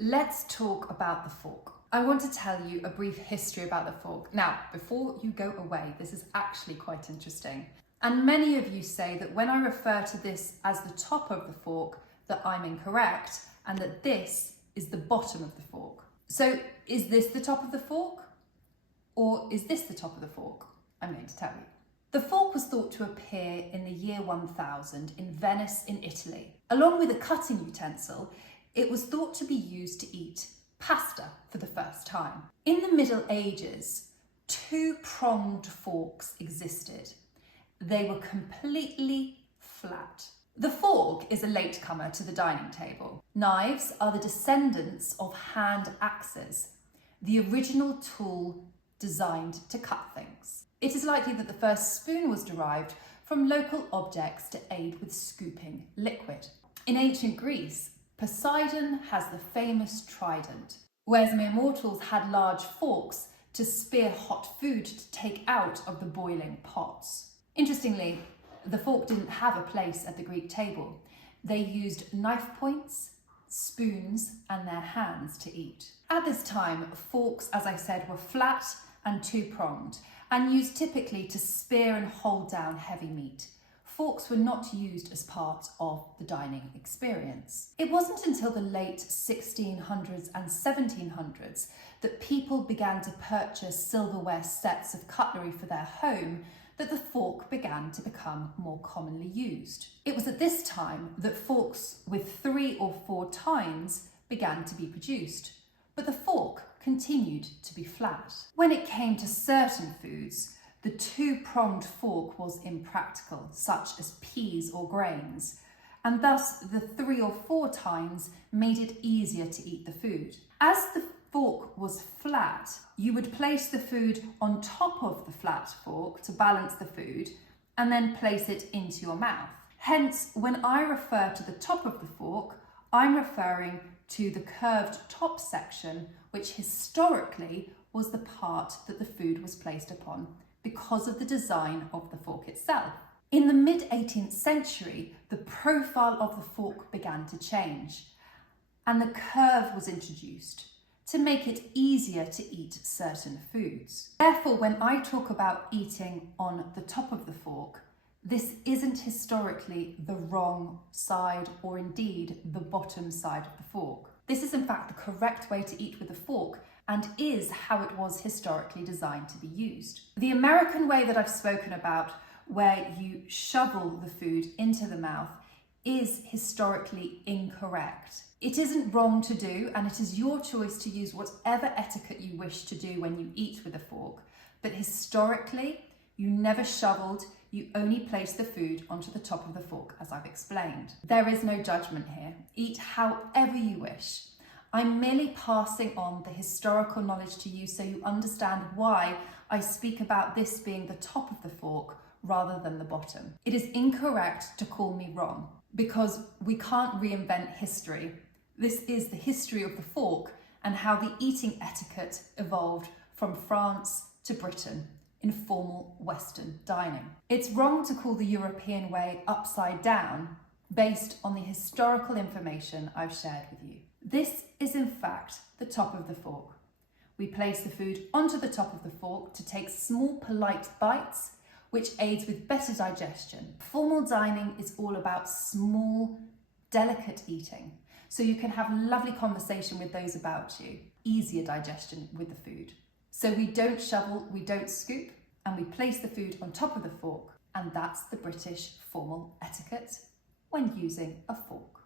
Let's talk about the fork. I want to tell you a brief history about the fork. Now, before you go away, this is actually quite interesting. And many of you say that when I refer to this as the top of the fork, that I'm incorrect and that this is the bottom of the fork. So is this the top of the fork? Or is this the top of the fork? I'm going to tell you. The fork was thought to appear in the year 1000 in Venice in Italy. Along with a cutting utensil, it was thought to be used to eat pasta for the first time. In the Middle Ages, two-pronged forks existed. They were completely flat. The fork is a latecomer to the dining table. Knives are the descendants of hand axes, the original tool designed to cut things. It is likely that the first spoon was derived from local objects to aid with scooping liquid. In ancient Greece, Poseidon has the famous trident, whereas mere mortals had large forks to spear hot food to take out of the boiling pots. Interestingly, the fork didn't have a place at the Greek table. They used knife points, spoons, and their hands to eat. At this time, forks, as I said, were flat and two-pronged and used typically to spear and hold down heavy meat. Forks were not used as part of the dining experience. It wasn't until the late 1600s and 1700s that people began to purchase silverware sets of cutlery for their home that the fork began to become more commonly used. It was at this time that forks with 3 or 4 tines began to be produced, but the fork continued to be flat. When it came to certain foods, the two-pronged fork was impractical, such as peas or grains, and thus the 3 or 4 tines made it easier to eat the food. As the fork was flat, you would place the food on top of the flat fork to balance the food and then place it into your mouth. Hence, when I refer to the top of the fork, I'm referring to the curved top section, which historically was the part that the food was placed upon because of the design of the fork itself. In the mid-18th century, the profile of the fork began to change and the curve was introduced to make it easier to eat certain foods. Therefore, when I talk about eating on the top of the fork, this isn't historically the wrong side or indeed the bottom side of the fork. This is in fact the correct way to eat with a fork and is how it was historically designed to be used. The American way that I've spoken about, where you shovel the food into the mouth, is historically incorrect. It isn't wrong to do, and it is your choice to use whatever etiquette you wish to do when you eat with a fork. But historically, you never shoveled, you only placed the food onto the top of the fork, as I've explained. There is no judgment here. Eat however you wish. I'm merely passing on the historical knowledge to you so you understand why I speak about this being the top of the fork rather than the bottom. It is incorrect to call me wrong because we can't reinvent history. This is the history of the fork and how the eating etiquette evolved from France to Britain in formal Western dining. It's wrong to call the European way upside down based on the historical information I've shared with you. This is in fact the top of the fork. We place the food onto the top of the fork to take small polite bites, which aids with better digestion. Formal dining is all about small, delicate eating, so you can have lovely conversation with those about you, easier digestion with the food. So we don't shovel, we don't scoop, and we place the food on top of the fork, and that's the British formal etiquette when using a fork.